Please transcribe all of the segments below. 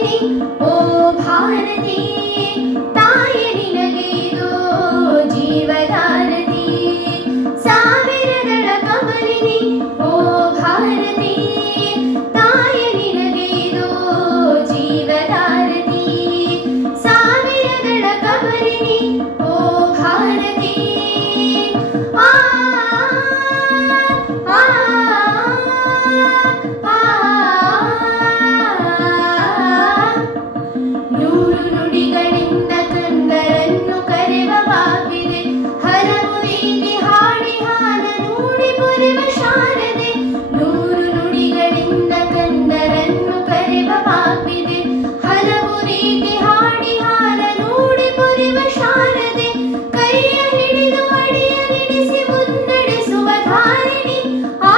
ಕಮಲಿನಿ ಓ ಭಾರತಿ ತಾಯಿ ನಿನಗೆ ಇದು ಜೀವಧಾರತಿ ಸಾವಿರದಳ ಕಮಲಿನಿ ಓ ಭಾರತಿ ತಾಯಿ ನಿನಗೆ ಇದು ಜೀವಧಾರತಿ ಸಾವಿರದಳ ಕಮಲಿನಿ ಓ ಭಾರತಿ ಆ ಆ ನೂರು ನುಡಿಗಳಿಂದ ಕಂದರನ್ನು ಕರೆವ ಬಾವಿದೆ ಹಲವು ರೀತಿ ಹಾಡಿ ಹಾಲ ನೂಡಿ ಪೊರೆವ ಶಾರದೆ ನೂರು ನುಡಿಗಳಿಂದ ಕಂದರನ್ನು ಕರೆವ ಬಾವಿದೆ ಹಲವು ರೀತಿ ಹಾಡಿ ಹಾಲ ನೂಡಿ ಪೊರೆವ ಶಾರದೆ ಕೈಯ ಹಿಡಿದು ಅಡಿಯ ನಿಡಿಸಿ ಮುನ್ನಡೆಸುವ ಧಾರಿಣಿ ಆ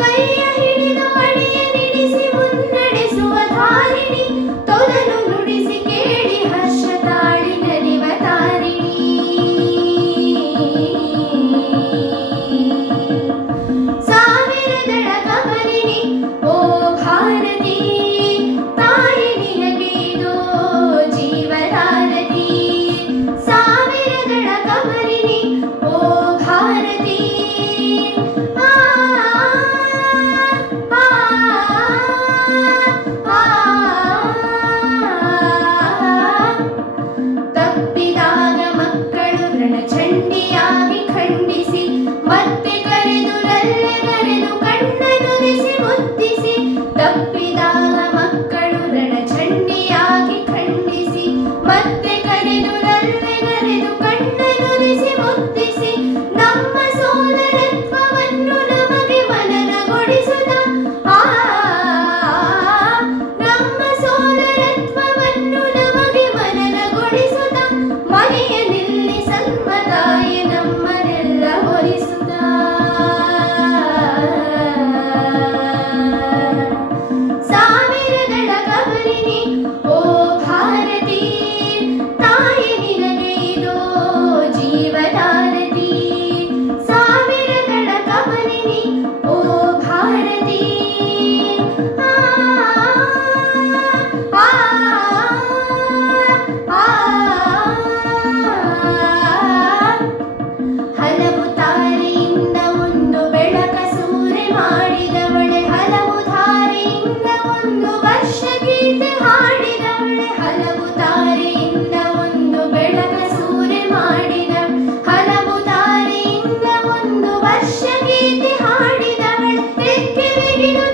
ಕೈಯ ಹಿಡಿದು ಅಡಿಯ ನಿಡಿಸಿ ಮುನ್ನಡೆಸುವ ಧಾರಿಣಿ ತೊದಲು ನುಡಿಸಿ ಕೇಳಿ ಹರ್ಷ ತಾಳಿ ನಲಿವ ತಾರಿಣಿ ಸಾವಿರದಳ ಕಮಲಿನಿ ಓ ಭಾರತಿ ತಾಯಿ ನಿನಗೆ ಇದು ಜೀವಧಾರತಿ ಸಾವಿರದಳ ಕಮಲಿನಿ ಓ ಭಾರತಿ ಆ ಆ ಆ ತಪ್ಪಿದಾಗ ಮಕ್ಕಳು ರಣಚಂಡಿಯಾಗಿ ಖಂಡಿಸಿ ಮತ್ತೆ ಕರೆದು ಲಲ್ಲೆಗರೆದು ಕಣ್ಣನುರಿಸಿ ಮುದ್ದಿಸಿ ತಪ್ಪಿದಾಗ ಮಕ್ಕಳು ರಣಚಂಡಿಯಾಗಿ ಖಂಡಿಸಿ ಮತ್ತೆ ಕರೆದು ಲಲ್ಲೆಗರೆದು ಕಣ್ಣನುರಿಸಿ ಮುದ್ದಿಸಿ ನಮ್ಮ ಸೋದರತ್ವವನ್ನು ನಮಗೆ ಮನನಗೊಳಿಸುತ್ತ ಆ ನಮ್ಮ ಸೋದರತ್ವವನ್ನು ನಮಗೆ ಮನನಗೊಳಿಸುತ್ತ ಮನೆಯ ನಿಲ್ಲಿ ಸನ್ಮತಾಯ ನಮ್ಮನ್ನೆಲ್ಲ ಹೊರಿಸುತ್ತ ಸಾವಿರದಳ ಕಮಲಿನಿ ಓ ಭಾರತಿ ತಾಯಿ ನಿನಗೆ ಇದು ಜೀವಧಾರತಿ ಸಾವಿರದಳ ಕಮಲಿನಿ ಓ ಭಾರತಿ ಆ ಆ ಆ ಹಲವು ತಾರೆಯಿಂದ ಒಂದು ಬೆಳಕ ಸೂರೆ ಮಾಡಿದವಳೆ ಹಲವು ಧಾರೆಯಿಂದ ಒಂದು ವರ್ಷ ಗೀತೆ ಹಾಡಿದವಳೆ ಹಲವು ತಾರೆಯಿಂದ ಒಂದು ಬೆಳಕ ಸೂರೆ ಮಾಡಿದ ಹಲವು ಧಾರೆಯಿಂದ ಒಂದು ವರ್ಷ ಗೀತೆ ಹಾಡಿದವಳೆ ರೆಕ್ಕೆ ಬಿಗಿದು